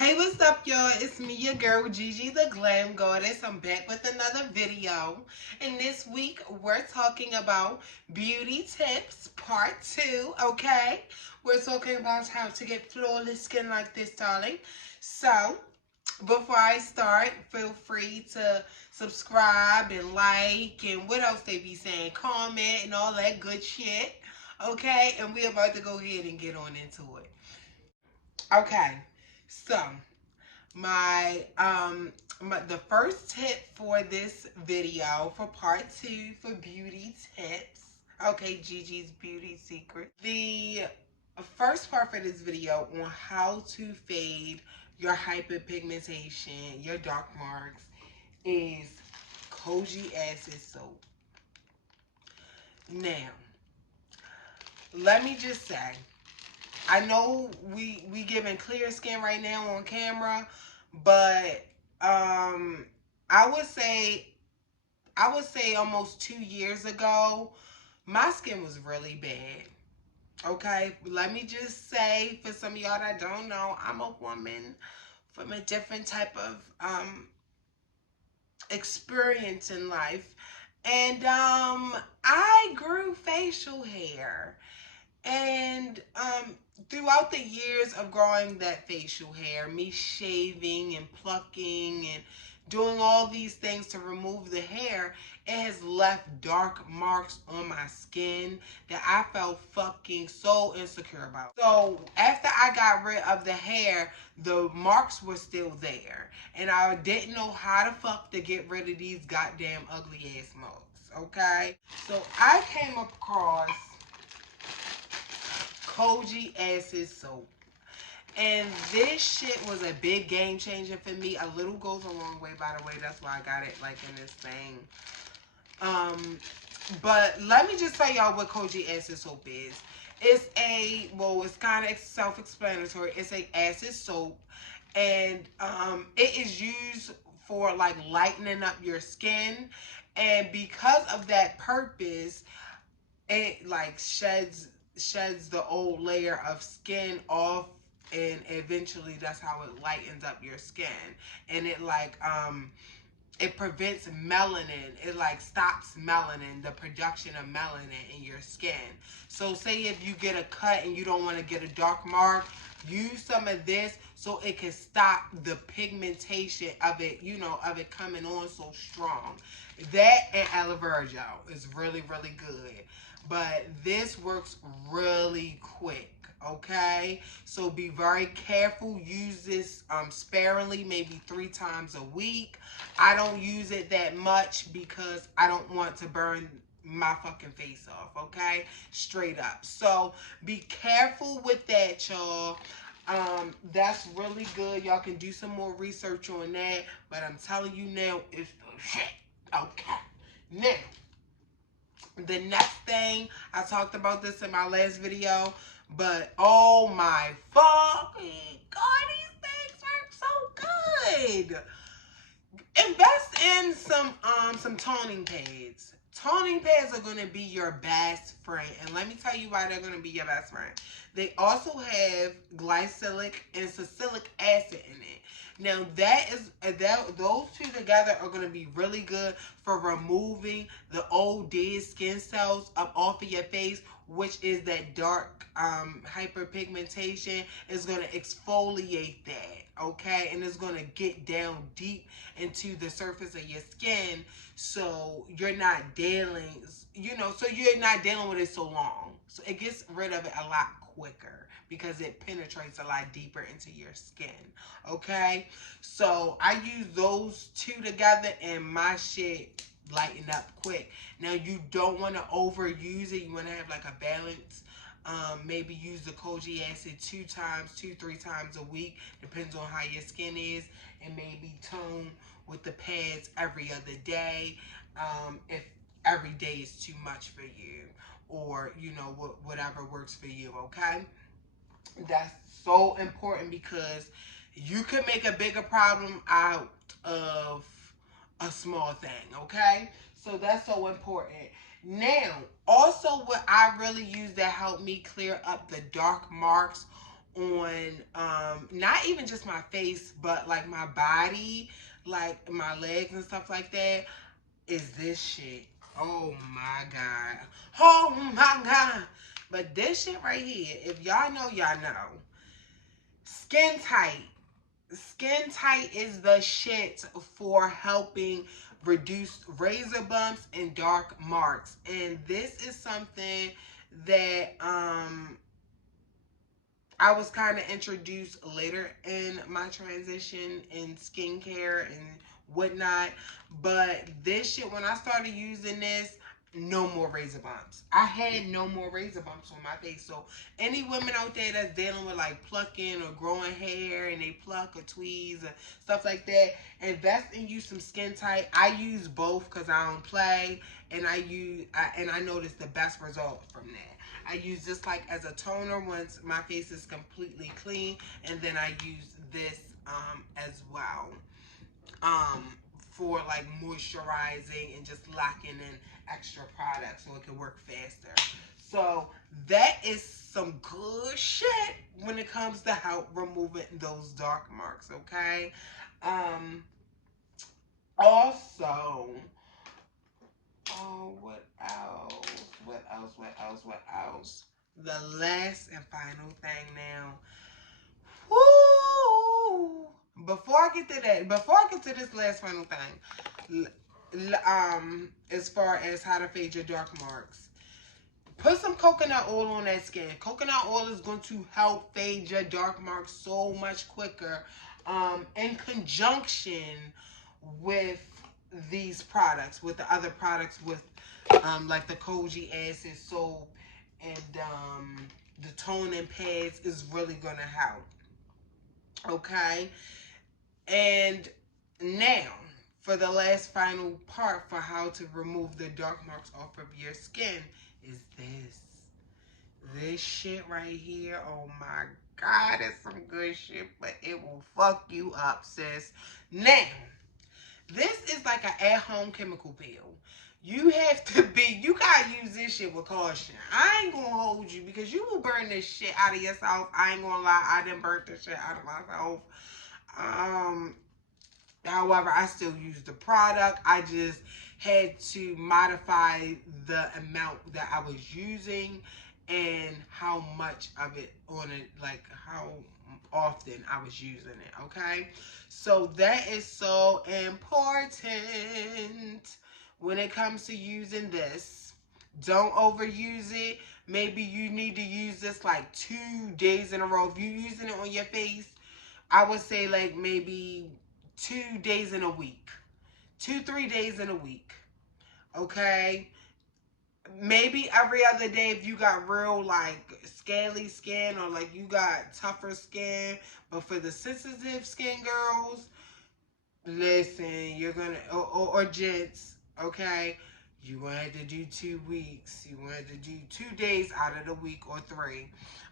Hey, what's up, y'all? It's me, your girl, Gigi the Glam Goddess. I'm back with another video. And this week, we're talking about beauty tips part 2, okay? We're talking about how to get flawless skin like this, darling. So, before I start, feel free to subscribe and like and what else they be saying, comment and all that good shit, okay? And we're about to go ahead and get on into it. Okay, so the first tip for this video for part 2 for beauty tips, okay, Gigi's beauty secret. The first part for this video on how to fade your hyperpigmentation, your dark marks, is Koji acid soap. Now, let me just say, I know we giving clear skin right now on camera, but I would say almost 2 years ago, my skin was really bad. Okay, let me just say, for some of y'all that don't know, I'm a woman from a different type of experience in life, and I grew facial hair. And throughout the years of growing that facial hair, me shaving and plucking and doing all these things to remove the hair, it has left dark marks on my skin that I felt fucking so insecure about. So after I got rid of the hair, the marks were still there. And I didn't know how the fuck to get rid of these goddamn ugly ass marks. Okay? So I came across Koji acid soap. And this shit was a big game changer for me. A little goes a long way, by the way. That's why I got it like in this thing. But let me just tell y'all what Koji acid soap is. It's kind of self-explanatory. It's a acid soap, and it is used for like lightening up your skin. And because of that purpose, it like sheds the old layer of skin off, and eventually that's how it lightens up your skin. And it prevents melanin. It like stops melanin, the production of melanin in your skin. So say if you get a cut and you don't want to get a dark mark, use some of this so it can stop the pigmentation of it, of it coming on so strong. That and aloe vera gel is really, really good. But this works really quick. Okay, so be very careful. Use this sparingly, maybe 3 times a week. I don't use it that much because I don't want to burn my fucking face off. Okay, straight up. So be careful with that, y'all. That's really good. Y'all can do some more research on that, but I'm telling you now, it's the shit. Okay, now the next thing, I talked about this in my last video, but oh my fucking god, these things work so good. Invest in some toning pads. Toning pads are gonna be your best friend, and let me tell you why they're gonna be your best friend. They also have glycolic and salicylic acid in it. Now those two together are going to be really good for removing the old dead skin cells up off of your face, which is that dark hyperpigmentation. Is going to exfoliate that, okay, and it's going to get down deep into the surface of your skin, so you're not dealing, you're not dealing with it so long. So it gets rid of it a lot quicker because it penetrates a lot deeper into your skin. Okay, so I use those two together and my shit lighten up quick. Now you don't want to overuse it. You want to have like a balance. Maybe use the Koji acid 3 times a week, depends on how your skin is, and maybe tone with the pads every other day. If every day is too much for you, or whatever works for you. Okay, that's so important because you could make a bigger problem out of a small thing. Okay, so that's so important. Now, also what I really use that helped me clear up the dark marks on not even just my face, but like my body, like my legs and stuff like that, is this shit. Oh my god. Oh my god. But this shit right here, if y'all know, y'all know. Skin tight. Skin tight is the shit for helping reduce razor bumps and dark marks. And this is something that I was kind of introduced later in my transition in skincare and whatnot. But this shit, when I started using this, no more razor bumps. I had no more razor bumps on my face. So any women out there that's dealing with like plucking or growing hair and they pluck or tweeze or stuff like that, invest in you some skin tight. I use both because I don't play, and I noticed the best result from that. I use this like as a toner once my face is completely clean, and then I use this as well um, for like moisturizing and just locking in extra products so it can work faster. So that is some good shit when it comes to help removing those dark marks. Okay. Um, Also, oh, what else? What else? What else? What else? The last and final thing now. Woo! Before I get to this last final thing, as far as how to fade your dark marks, put some coconut oil on that skin. Coconut oil is going to help fade your dark marks so much quicker. In conjunction with these products, with the other products, with like the Koji acid soap and the toning pads, is really gonna help. Okay, and now for the last final part for how to remove the dark marks off of your skin is this shit right here. Oh my god, it's some good shit, but it will fuck you up, sis. Now, this is like an at-home chemical peel. You gotta use this shit with caution. I ain't gonna hold you because you will burn this shit out of yourself. I ain't gonna lie, I didn't burn this shit out of myself. Um, However, I still use the product. I just had to modify the amount that I was using and how much of it on it, like how often I was using it. Okay, so that is so important when it comes to using this. Don't overuse it. Maybe you need to use this like 2 days in a row. If you're using it on your face, I would say like maybe 2 days in a week. 2, 3 days in a week. Okay? Maybe every other day if you got real like scaly skin or like you got tougher skin. But for the sensitive skin girls, listen, you're gonna or gents, okay? You gonna have to do 2 weeks. You gonna have to do 2 days out of the week or 3.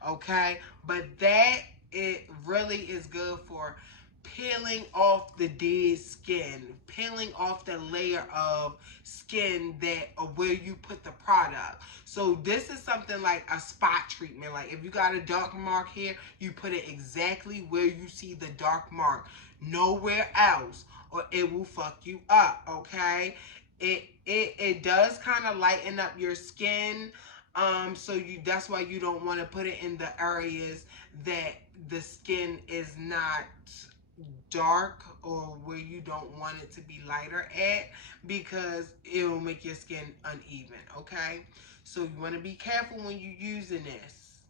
Okay? But that it really is good for peeling off the dead skin, peeling off the layer of skin that where you put the product. So this is something like a spot treatment. Like if you got a dark mark here, you put it exactly where you see the dark mark, nowhere else, or it will fuck you up. Okay, it does kind of lighten up your skin. So that's why you don't want to put it in the areas that the skin is not dark or where you don't want it to be lighter at, because it will make your skin uneven. Okay, so you want to be careful when you're using this.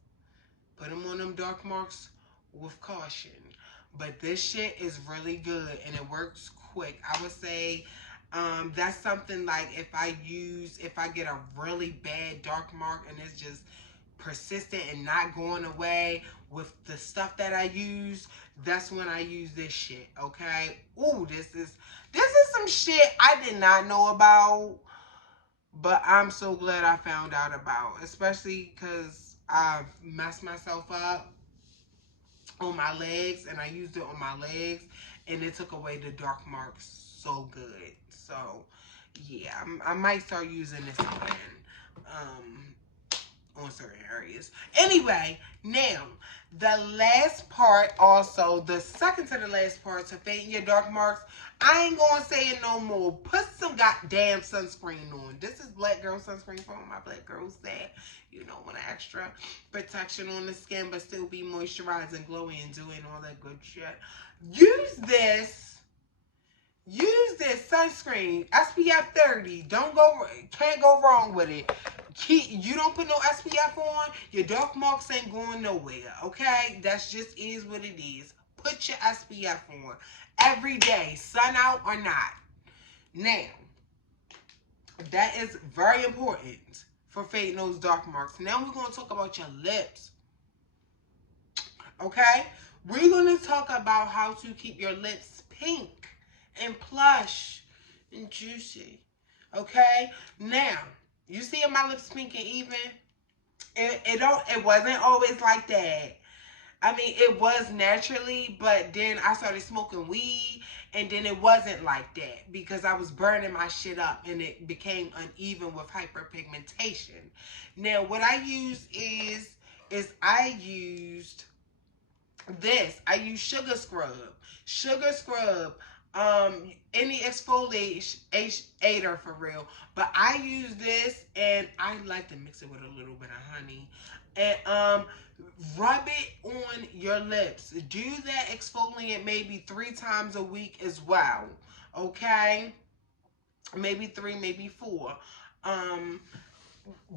Put them on them dark marks with caution. But this shit is really good and it works quick. I would say that's something like if I get a really bad dark mark and it's just persistent and not going away with the stuff that I use, that's when I use this shit. Okay. Ooh, this is some shit I did not know about, but I'm so glad I found out about, especially because I've messed myself up on my legs and I used it on my legs and it took away the dark marks so good. So yeah, I might start using this again on certain areas. Anyway, now the last part, also the second to the last part to fading your dark marks. I ain't gonna say it no more. Put some goddamn sunscreen on. This is black girl sunscreen for all my black girls that, you know, want an extra protection on the skin but still be moisturizing, glowy, and doing all that good shit. Use this. Use this sunscreen, SPF 30. Can't go wrong with it. You don't put no SPF on, your dark marks ain't going nowhere. Okay, that's just is what it is. Put your SPF on every day, sun out or not. Now, that is very important for fading those dark marks. Now we're going to talk about your lips. Okay, we're going to talk about how to keep your lips pink and plush and juicy. Okay, now you see my lips pink and even. It wasn't always like that. I mean, it was naturally, but then I started smoking weed, and then it wasn't like that because I was burning my shit up, and it became uneven with hyperpigmentation. Now, what I use is I used this. I use sugar scrub. Sugar scrub. Any exfoliator for real. But I use this and I like to mix it with a little bit of honey. And rub it on your lips. Do that exfoliant maybe 3 times a week as well. Okay? Maybe 3, maybe 4.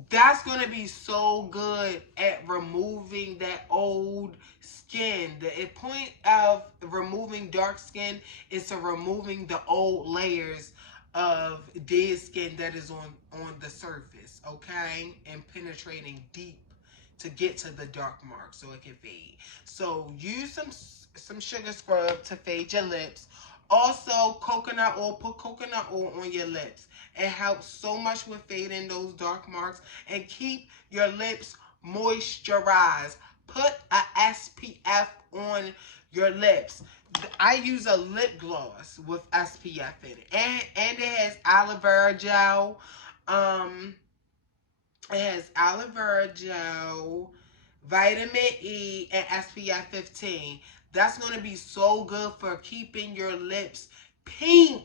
That's going to be so good at removing that old skin. The point of removing dark skin is to removing the old layers of dead skin that is on the surface, okay? And penetrating deep to get to the dark mark so it can fade. So use some sugar scrub to fade your lips. Also, coconut oil. Put coconut oil on your lips. It helps so much with fading those dark marks and keep your lips moisturized. Put a SPF on your lips. I use a lip gloss with SPF in it. And it has aloe vera gel. It has aloe vera gel, vitamin E, and SPF 15. That's going to be so good for keeping your lips pink,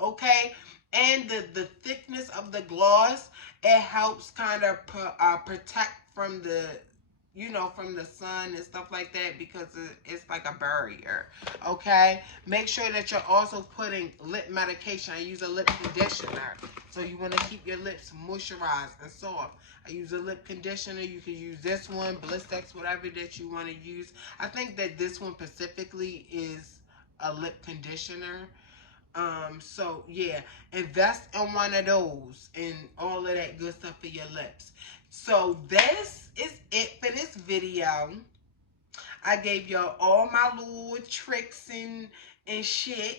okay? And the thickness of the gloss, it helps kind of protect from the, you know, from the sun and stuff like that because it's like a barrier, okay? Make sure that you're also putting lip medication. I use a lip conditioner, so you want to keep your lips moisturized and soft. I use a lip conditioner. You can use this one, Blistex, whatever that you want to use. I think that this one specifically is a lip conditioner. So yeah, invest in one of those and all of that good stuff for your lips. So this is it for this video. I gave y'all all my little tricks and shit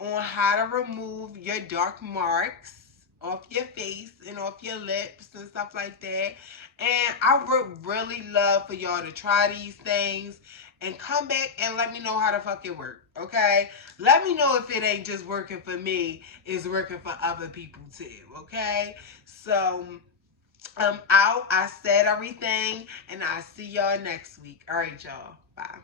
on how to remove your dark marks off your face and off your lips and stuff like that. And I would really love for y'all to try these things and come back and let me know how the fuck it work, okay? Let me know if it ain't just working for me, it's working for other people too, okay? So, I'm out. I said everything, and I'll see y'all next week. All right, y'all. Bye.